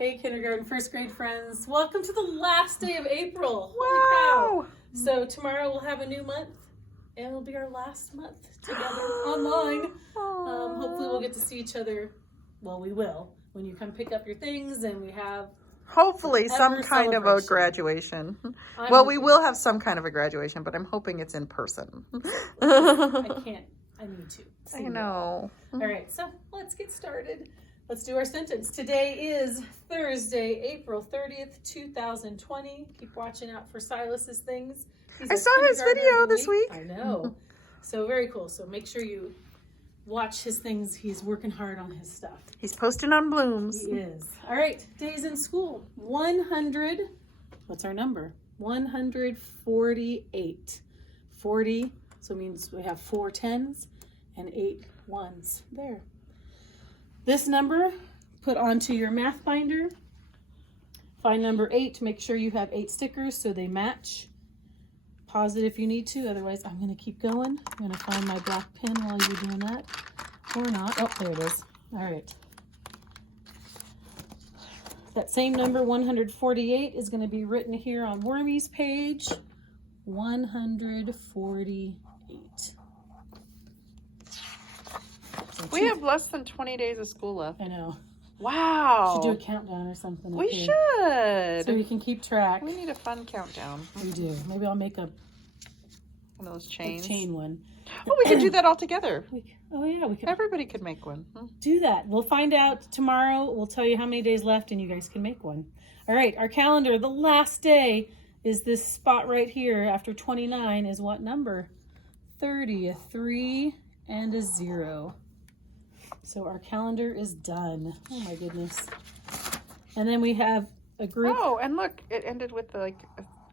Hey, kindergarten, first grade friends. Welcome to the last day of April. Wow. Holy cow. So tomorrow we'll have a new month, and it'll be our last month together online. Hopefully we'll get to see each other. Well, we will. When you come pick up your things and we have Hopefully some kind of a celebration. graduation. I'm Well, we hoping- will have some kind of a graduation, but I'm hoping it's in person. I can't. I need to. I know. All right, so let's get started. Let's do our sentence. Today is Thursday, April 30th, 2020. Keep watching out for Silas's things. He's I our saw his kindergartner video of the this week. I know. So very cool. So make sure you watch his things. He's working hard on his stuff. He's posting on Blooms. He is. All right, days in school. 100, what's our number? 148. 40, so it means we have 4 10s and 8 1s. There. This number, put onto your math binder. Find number 8. Make sure you have 8 stickers so they match. Pause it if you need to. Otherwise, I'm going to keep going. I'm going to find my black pen while you're doing that. Or not. Oh, there it is. All right. That same number, 148, is going to be written here on Wormy's page. 148. We have less than 20 days of school left. I know. Wow. Should do a countdown or something. We up here should. so we can keep track. We need a fun countdown. We do. Maybe I'll make a One of those chains. chain one. Oh, we could do that all together. Oh yeah, we can Everybody could make one. do that. We'll find out tomorrow. We'll tell you how many days left and you guys can make one. All right, our calendar, the last day is this spot right here after 29 is what number? 30, a 3 and a 0. So our calendar is done. Oh my goodness. And then we have a group. Oh, and look, it ended with like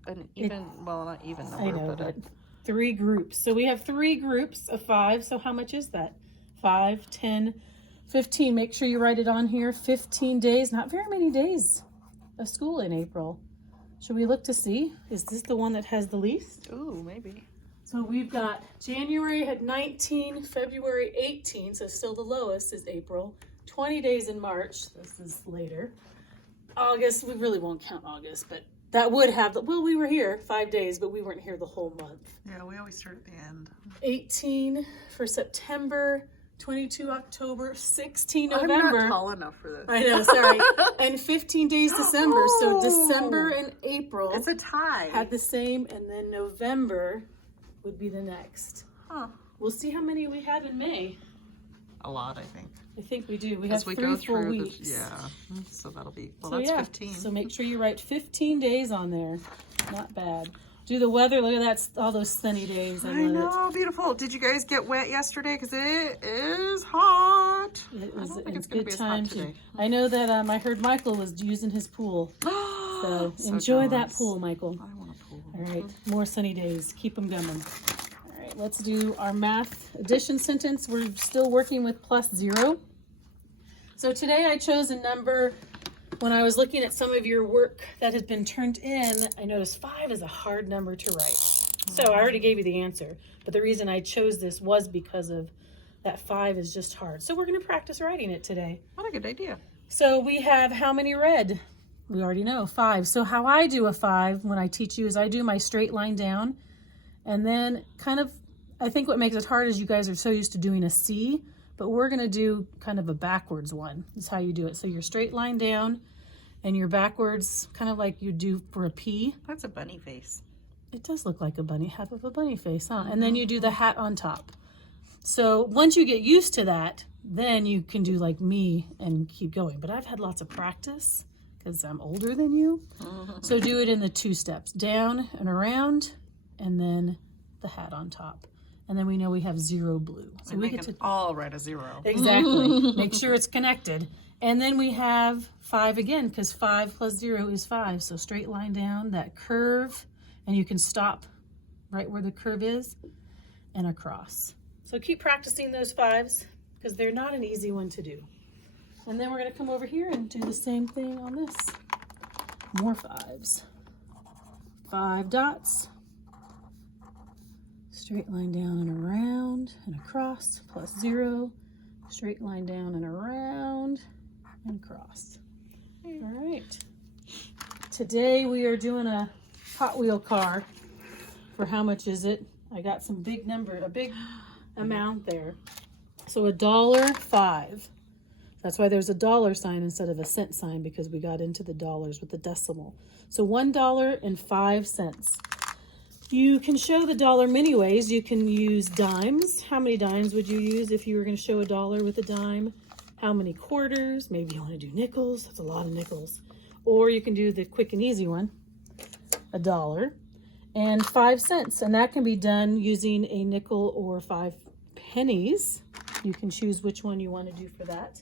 an even, well, not even number, I know, but but 3 groups. So we have 3 groups of 5. So how much is that? 5, 10, 15. Make sure you write it on here. 15 days. Not very many days of school in April. Should we look to see? Is this the one that has the least? ooh, maybe. So we've got January had 19, February 18, so still the lowest is April. 20 days in March. This is later. August, we really won't count August, but that would have, well, we were here 5 days, but we weren't here the whole month. Yeah, we always start at the end. 18 for September, 22 October, 16 I'm November. not tall enough for this. I know, sorry. And 15 days December. So Oh. December and April It's a tie. had the same, and then November would be the next. Huh. We'll see how many we have in May. A lot, I think. I think we do. We have As we 3 go full through weeks. yeah. So that'll be, well, So that's yeah, 15. so make sure you write 15 days on there. Not bad. Do the weather. Look at that. All those sunny days. I I love know, beautiful. Did you guys get wet yesterday? Because it is hot. it. It I was don't a think it's going to good be as hot time to. today. I know that I heard Michael was using his pool. So So enjoy that jealous. pool, Michael. I want a pool. All right, more sunny days. Keep them coming. All right, let's do our math addition sentence. We're still working with +0. So today I chose a number. When I was looking at some of your work that had been turned in, I noticed 5 is a hard number to write. So I already gave you the answer, but the reason I chose this was because of that 5 is just hard. So we're going to practice writing it today. What a good idea. So we have how many red? We already know, 5. So how I do a 5 when I teach you is I do my straight line down, and then kind of, I think what makes it hard is you guys are so used to doing a C, but we're going to do kind of a backwards one. Is how you do it. So your straight line down and your backwards, kind of like you do for a P. That's a bunny face. It does look like a bunny, half of a bunny face, huh? And then you do the hat on top. So once you get used to that, then you can do like me and keep going. But I've had lots of practice because I'm older than you. So do it in the 2 steps, down and around, and then the hat on top. And then we know we have 0 blue. So we get to all write a 0. exactly make sure it's connected. And then we have 5 again because 5 plus 0 is 5. So straight line down, that curve, and you can stop right where the curve is and across. So keep practicing those 5s because they're not an easy one to do. And then we're going to come over here and do the same thing on this. More 5s. 5 dots. Straight line down and around and across, +0. Straight line down and around and across. All right. Today we are doing a Hot Wheel car. For how much is it? I got some big amount there. So $1.05. That's why there's a dollar sign instead of a cent sign, because we got into the dollars with the decimal. So $1.05. You can show the dollar many ways. You can use dimes. How many dimes would you use if you were going to show a dollar with a dime? How many quarters? Maybe you want to do nickels. That's a lot of nickels. Or you can do the quick and easy one, $1 and 5 cents. And that can be done using a nickel or 5 pennies. You can choose which one you want to do for that.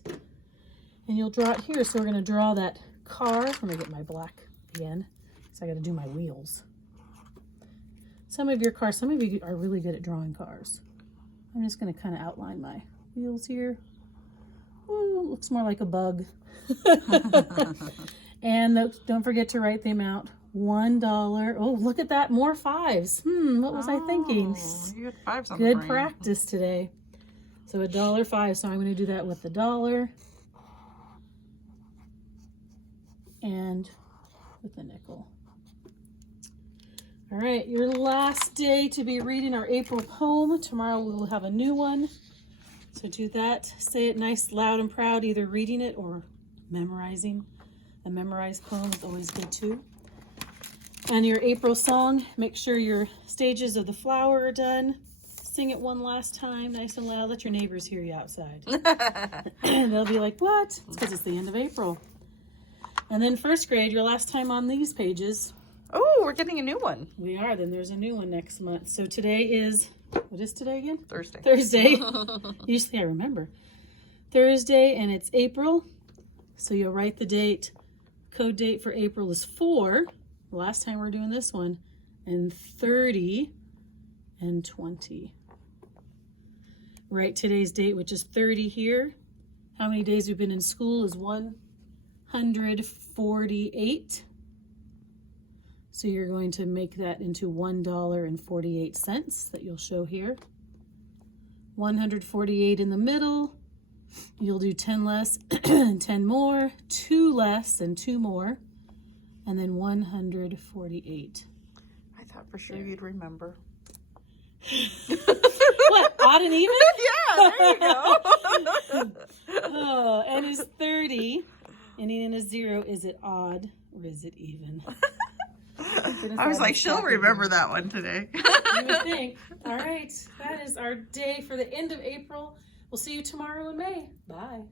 And you'll draw it here. So we're going to draw that car. Let me get my black again. So I got to do my wheels. Some of you are really good at drawing cars. I'm just going to kind of outline my wheels here. Ooh, looks more like a bug. And don't forget to write the amount. $1. Oh, look at that. More fives. What was I thinking? You had fives on Good the brain. practice today. So $1.05. So I'm going to do that with the dollar and with the nickel. All right, your last day to be reading our April poem. Tomorrow we will have a new one. So do that. Say it nice, loud, and proud, either reading it or memorizing. A memorized poem is always good too. And your April song, make sure your stages of the flower are done. Sing it one last time, nice and loud. Let your neighbors hear you outside. They'll be like, what? It's because it's the end of April. And then first grade, your last time on these pages. Oh, we're getting a new one. We are. Then there's a new one next month. So today is, what is today again? Thursday. Thursday. Usually I remember. Thursday, and it's April. So you'll write the date. Code date for April is 4. The last time we're doing this one. And 30 and 20. Write today's date, which is 30 here. How many days we've been in school is 148. So you're going to make that into $1.48 that you'll show here. 148 in the middle. You'll do 10 less and 10 more, 2 less and 2 more, and then 148. I thought for sure you'd remember. What, odd and even? Yeah, there you go. Oh, and is 30, ending in a 0, is it odd or is it even? I was like, she'll remember that one today. You would think. All right, that is our day for the end of April. We'll see you tomorrow in May. Bye.